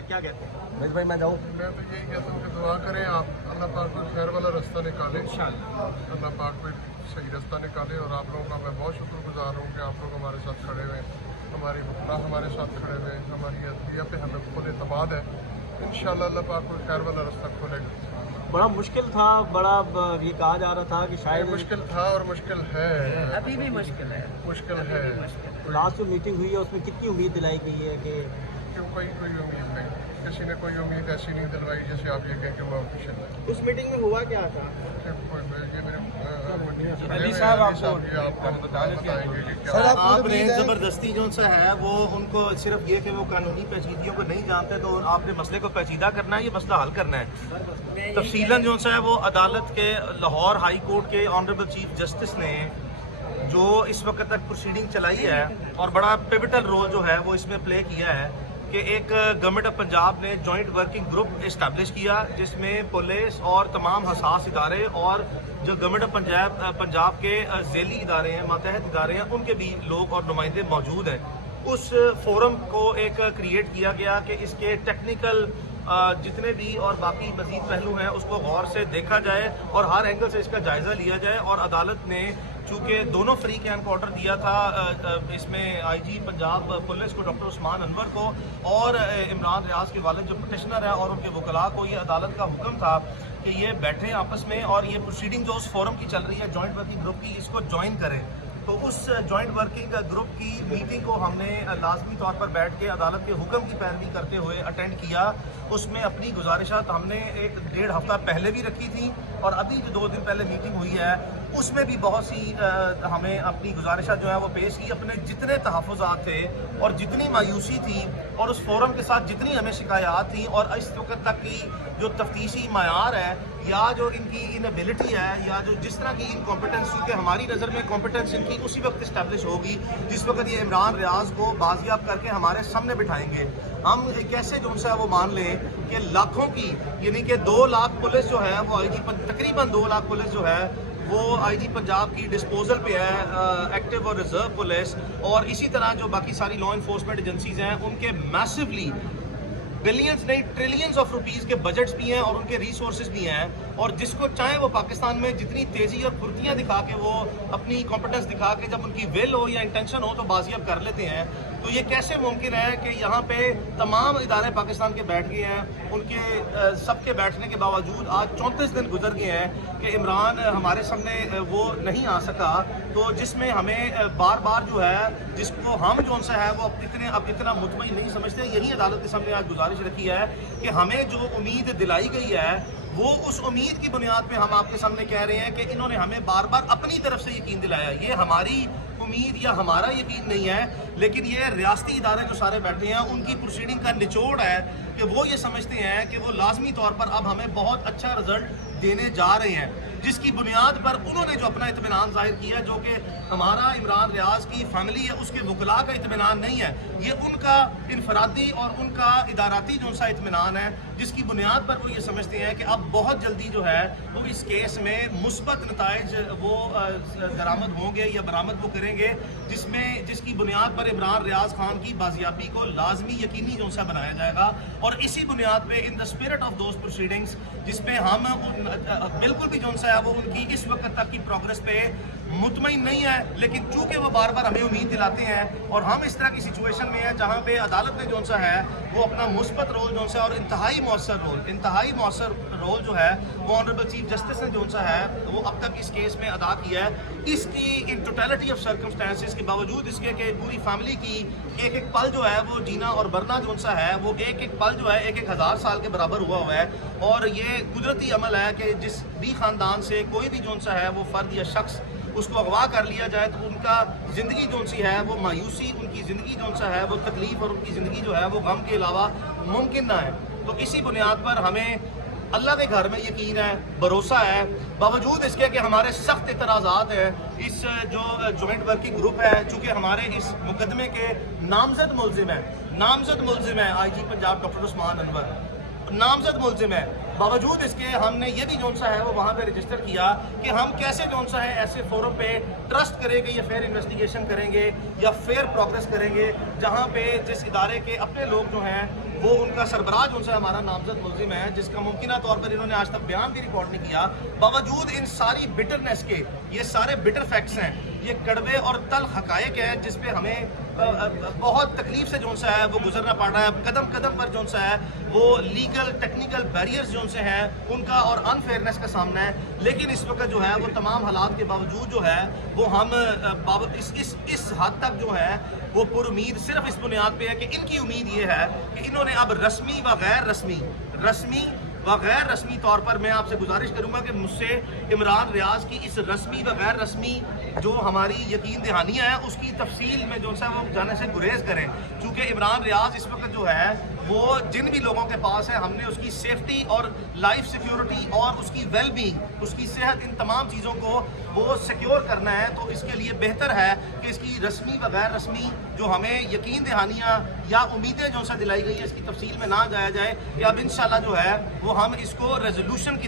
हैं, क्या कहते हैं? मैं भाई मैं जाऊँ। मैं तो यही कहता हूँ कि दुआ करें आप, अल्लाह पाक कोई खैर वाला रास्ता निकाले, इंशाअल्लाह अल्लाह पाक कोई सही रास्ता निकाले। और आप लोगों का मैं बहुत शुक्रगुजार हूँ कि आप लोग हमारे साथ खड़े हुए, हमारी हुक्मरान हमारे साथ खड़े हुए, हमारी अदलिया पे हमें फुल एतमाद है। इंशाअल्लाह अल्लाह पाक कोई खैर वाला रास्ता खोलेगा। बड़ा मुश्किल था, बड़ा ये कहा जा रहा था कि शायद मुश्किल था और मुश्किल है, अभी भी मुश्किल है। मुश्किल है। लास्ट जो मीटिंग हुई है उसमें कितनी उम्मीद दिलाई गई है कि क्यों कोई उम्मीद नहीं, किसी ने कोई उम्मीद ऐसी नहीं दिलवाई जैसे आप ये कहें कि वो ऑफिशियल है। उस मीटिंग में हुआ क्या था? अली साहब आपको बताएंगे कि क्या आपने ज़बरदस्ती जो सा है वो उनको सिर्फ ये कि वो कानूनी पेचीदगियों को नहीं जानते तो आपने मसले को पेचीदा करना है, ये मसला हल करना है। तफसीलन जो सा है वो अदालत के लाहौर हाई कोर्ट के ऑनरेबल चीफ जस्टिस ने जो इस वक्त तक प्रोसीडिंग चलाई है और बड़ा पिवटल रोल जो है वो इसमें प्ले किया है कि एक गवर्नमेंट ऑफ पंजाब ने जॉइंट वर्किंग ग्रुप इस्टेब्लिश किया जिसमें पुलिस और तमाम हसास इदारे और जो गवर्नमेंट ऑफ पंजाब के ज़ेली इदारे हैं, मातहत इदारे हैं, उनके भी लोग और नुमाइंदे मौजूद हैं। उस फोरम को एक क्रिएट किया गया कि इसके टेक्निकल जितने भी और बाकी मज़ीद पहलू हैं उसको गौर से देखा जाए और हर एंगल से इसका जायज़ा लिया जाए। और अदालत ने चूँकि दोनों फ्री कैंप का ऑर्डर दिया था, इसमें आईजी पंजाब पुलिस को डॉक्टर उस्मान अनवर को और इमरान रियाज के वालिद जो पटिशनर है और उनके वकला को ये अदालत का हुक्म था कि ये बैठें आपस में और ये प्रोसीडिंग जो उस फोरम की चल रही है जॉइंट वर्किंग ग्रुप की, इसको ज्वाइन करें। तो उस जॉइंट वर्किंग ग्रुप की मीटिंग को हमने लाजमी तौर पर बैठ के अदालत के हुक्म की पैरवी करते हुए अटेंड किया। उसमें अपनी गुजारिशात हमने 1-1.5 हफ्ता पहले भी रखी थी और अभी जो 2 दिन पहले मीटिंग हुई है उसमें भी बहुत सी हमें अपनी गुजारिशात जो है वो पेश की। अपने जितने तहफ़्फ़ुज़ात थे और जितनी मायूसी थी और उस फोरम के साथ जितनी हमें शिकायत थी और इस वक्त तक की जो तफ्तीशी मयार है या जो इनकी इनएबिलिटी है या जो जिस तरह की इनकॉम्पिटेंस, क्योंकि हमारी नज़र में कॉम्पिटेंस इनकी उसी वक्त इस्टेब्लिश होगी जिस वक्त ये इमरान रियाज को बाजियाब करके हमारे सामने बिठाएंगे। हम कैसे जो है वो मान लें कि लाखों की यानी कि 2 लाख पुलिस जो है वो तकरीबन 2 लाख पुलिस जो है वो आईजी पंजाब की डिस्पोजल पे है, एक्टिव और रिजर्व पुलिस, और इसी तरह जो बाकी सारी लॉ इन्फोर्समेंट एजेंसीज हैं उनके मैसिवली बिलियंस नहीं ट्रिलियंस ऑफ रुपीस के बजट्स भी हैं और उनके रिसोर्सेज भी हैं। और जिसको चाहे वो पाकिस्तान में जितनी तेज़ी और फुर्तियाँ दिखा के वो अपनी कॉम्पिटेंस दिखा के जब उनकी विल हो या इंटेंशन हो तो बाजियाब कर लेते हैं। तो ये कैसे मुमकिन है कि यहाँ पे तमाम इदारे पाकिस्तान के बैठ गए हैं, उनके सबके बैठने के बावजूद आज 34 दिन गुजर गए हैं कि इमरान हमारे सामने वो नहीं आ सका। तो जिसमें हमें बार बार जो है जिसको हम जो सा है वो अब इतना मुतमईन नहीं समझते। यही अदालत के सामने आज गुजारिश रखी है कि हमें जो उम्मीद दिलाई गई है वो उस उम्मीद की बुनियाद पे हम आपके सामने कह रहे हैं कि इन्होंने हमें बार बार अपनी तरफ से यकीन दिलाया। ये हमारी उम्मीद या हमारा यकीन नहीं है, लेकिन ये रियासती इदारे जो सारे बैठे हैं उनकी प्रोसीडिंग का निचोड़ है कि वो ये समझते हैं कि वो लाजमी तौर पर अब हमें बहुत अच्छा रिजल्ट देने जा रहे हैं, जिसकी बुनियाद पर उन्होंने जो अपना इत्मीनान जाहिर किया जो कि हमारा इमरान रियाज की फैमिली है उसके वकला का इत्मीनान नहीं है, ये उनका इनफरादी और उनका इदाराती जो सा इत्मीनान है, जिसकी बुनियाद पर वो ये समझते हैं कि अब बहुत जल्दी जो है वो इस केस में मुस्बत नताइज वो दरामद होंगे या बरामद वो करेंगे जिसकी बुनियाद पर इमरान रियाज खान की बाजियाबी को लाजमी यकीनी जो सा बनाया जाएगा। और इसी बुनियाद पे in the spirit of those proceedings जिसमें हम बिल्कुल भी जो सा है वो उनकी इस वक्त तक की प्रोग्रेस पे मुतमईन नहीं है, लेकिन चूंकि वो बार बार हमें उम्मीद दिलाते हैं और हम इस तरह की सिचुएशन में हैं जहाँ पे अदालत ने जो सा है वो अपना मुस्बत रोल जो सा और इंतहाई मौसर रोल जो है वो ऑनरेबल चीफ जस्टिस ने जो सा है वो अब तक इस केस में अदा किया है। इसकी इन टोटलिटी ऑफ सर्कमस्टेंसेस के बावजूद इसके कि पूरी फैमिली की एक पल जो है वो जीना और मरना जो सा है वो एक पल जो है 1,000 साल के बराबर हुआ है। और ये कुदरती अमल है कि जिस भी ख़ानदान से कोई भी जो सा है वो फ़र्द या शख्स उसको अगवा कर लिया जाए तो उनका ज़िंदगी जो सी है वो मायूसी, उनकी ज़िंदगी जो सा है वो तकलीफ़ और उनकी ज़िंदगी जो है वो गम के अलावा मुमकिन ना है। तो इसी बुनियाद पर हमें अल्लाह के घर में यकीन है, भरोसा है, बावजूद इसके कि हमारे सख्त एतराज़ात हैं। इस जो जॉइंट वर्किंग ग्रुप है चूँकि हमारे इस मुकदमे के नामजद मुलजिम है आईजी पंजाब डॉक्टर उस्मान अनवर, नामजद मुलजिम है। बावजूद इसके हमने ये भी जौन सा है वो वहाँ पे रजिस्टर किया कि हम कैसे जौन सा है ऐसे फोरम पे ट्रस्ट करेंगे या फेयर इन्वेस्टिगेशन करेंगे या फेयर प्रोग्रेस करेंगे जहाँ पे जिस इदारे के अपने लोग जो हैं वो उनका सरबराह जो सा हमारा नामजद मुलजिम है, जिसका मुमकिन तौर पर इन्होंने आज तक बयान भी रिकॉर्ड नहीं किया। बावजूद इन सारी बिटरनेस के, ये सारे बिटर फैक्ट्स हैं, ये कड़वे और तल हकायक हैं जिस पे हमें बहुत तकलीफ से जो सा है वो गुजरना पड़ रहा है। कदम कदम पर जो सा है वो लीगल टेक्निकल बैरियर्स जो से हैं उनका और अनफेयरनेस का सामना है। लेकिन इस वक्त जो है वो तमाम हालात के बावजूद जो है वो हम इस हद तक जो है वो पुरुमीद सिर्फ इस बुनियाद पे है कि इनकी उम्मीद ये है कि इन्होंने अब रस्मी व गैर रस्मी तौर पर, मैं आपसे गुजारिश करूंगा कि मुझसे इमरान रियाज की इस रस्मी व गैर रस्मी जो हमारी यकीन दहानियाँ है उसकी तफसील में जो सा वो जाने से गुरेज करें। चूँकि इमरान रियाज इस वक्त जो है वो जिन भी लोगों के पास है हमने उसकी सेफ्टी और लाइफ सिक्योरिटी और उसकी वेल बींग, उसकी सेहत, इन तमाम चीज़ों को वो सिक्योर करना है। तो इसके लिए बेहतर है कि इसकी रस्मी व गैर रस्मी जो हमें यकीन दहानियाँ या उम्मीदें जो सा दिलाई गई है इसकी तफसील में ना जाया जाए कि अब इंशाल्लाह जो है वो हम इसको रेजोल्यूशन की